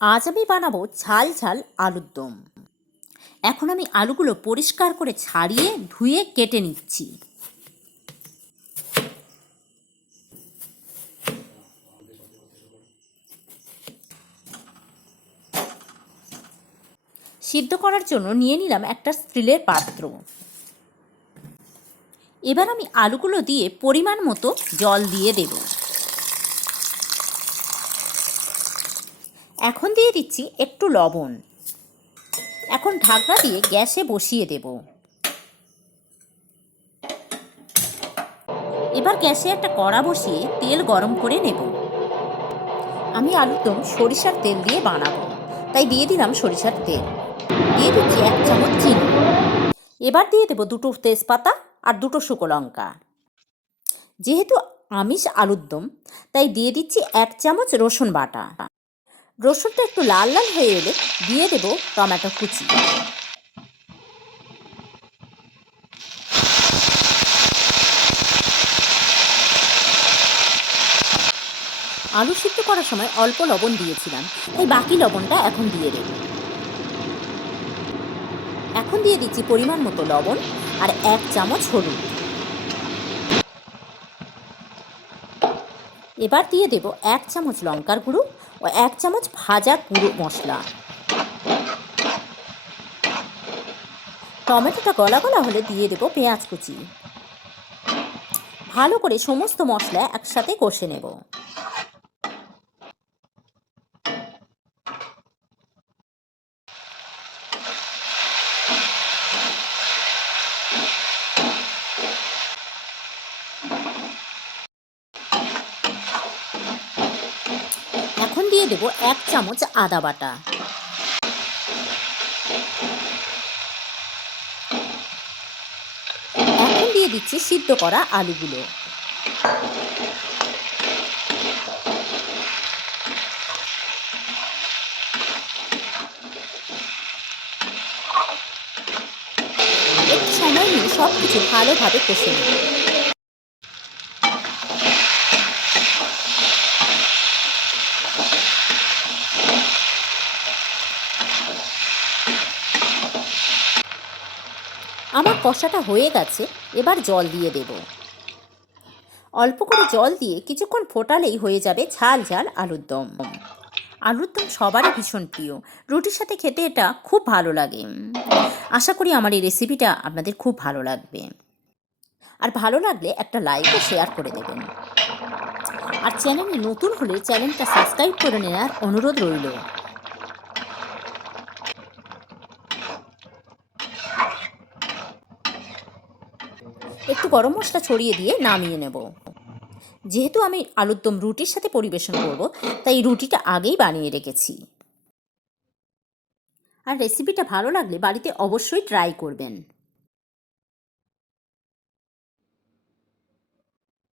আজ আমি বানাবো ঝাল ঝাল আলুর দম। এখন আমি আলুগুলো পরিষ্কার করে ছাড়িয়ে ধুয়ে কেটে নিচ্ছি। সিদ্ধ করার জন্য নিয়ে নিলাম একটা স্টিলের পাত্র। এবার আমি আলুগুলো দিয়ে পরিমাণ মতো জল দিয়ে দেব। এখন দিয়ে দিচ্ছি একটু লবণ। এখন ঢাকনা দিয়ে গ্যাসে বসিয়ে দেব। এবার গ্যাসে একটা কড়া বসিয়ে তেল গরম করে নেব। আমি আলুর দম সরিষার তেল দিয়ে বানাবো, তাই দিয়ে দিলাম সরিষার তেল। দিয়ে দিচ্ছি 1 চামচ চিনি। এবার দিয়ে দেবো 2টো তেজপাতা আর 2টো শুকনো লঙ্কা। যেহেতু আমিষ আলুর দম, তাই দিয়ে দিচ্ছি 1 চামচ রসুন বাটা। রসুনটা একটু লাল লাল হয়ে এলে দিয়ে দেবো টমেটো কুচি। আলু সিদ্ধ করার সময় অল্প লবণ দিয়েছিলাম, তাই বাকি লবণটা এখন দিয়ে দেব। এখন দিয়ে দিচ্ছি পরিমাণ মতো লবণ আর 1 চামচ হলুদ। এবার দিয়ে দেব 1 চামচ লঙ্কার গুঁড়ো ও 1 চামচ ভাজা গুঁড়ো মশলা। টমেটোটা গলা গলা হলে দিয়ে দেব পেঁয়াজ কুচি। ভালো করে সমস্ত মশলা একসাথে কষে নেব। এখন দিয়ে দেব 1 চামচ আদা বাটা। এখন দিয়ে দিচ্ছি সিদ্ধ করা আলুগুলো। একটু সময় নিয়ে সব কিছু ভালোভাবে কষে নেব। আমার কষাটা হয়ে গেছে, এবার জল দিয়ে দেব। অল্প করে জল দিয়ে কিছুক্ষণ ফোটালেই হয়ে যাবে ঝাল ঝাল আলুর দম। আলুর দম সবারই ভীষণ প্রিয়, রুটির সাথে খেতে এটা খুব ভালো লাগে। আশা করি আমার এই রেসিপিটা আপনাদের খুব ভালো লাগবে। আর ভালো লাগলে একটা লাইক ও শেয়ার করে দেবেন। আর চ্যানেলে নতুন হলে চ্যানেলটা সাবস্ক্রাইব করে নেওয়ার অনুরোধ রইল। একটু গরম মশলা ছড়িয়ে দিয়ে নামিয়ে নেব। যেহেতু আমি আলুর দম রুটির সাথে পরিবেশন করব, তাই রুটিটা আগেই বানিয়ে রেখেছি। আর রেসিপিটা ভালো লাগলে বাড়িতে অবশ্যই ট্রাই করবেন।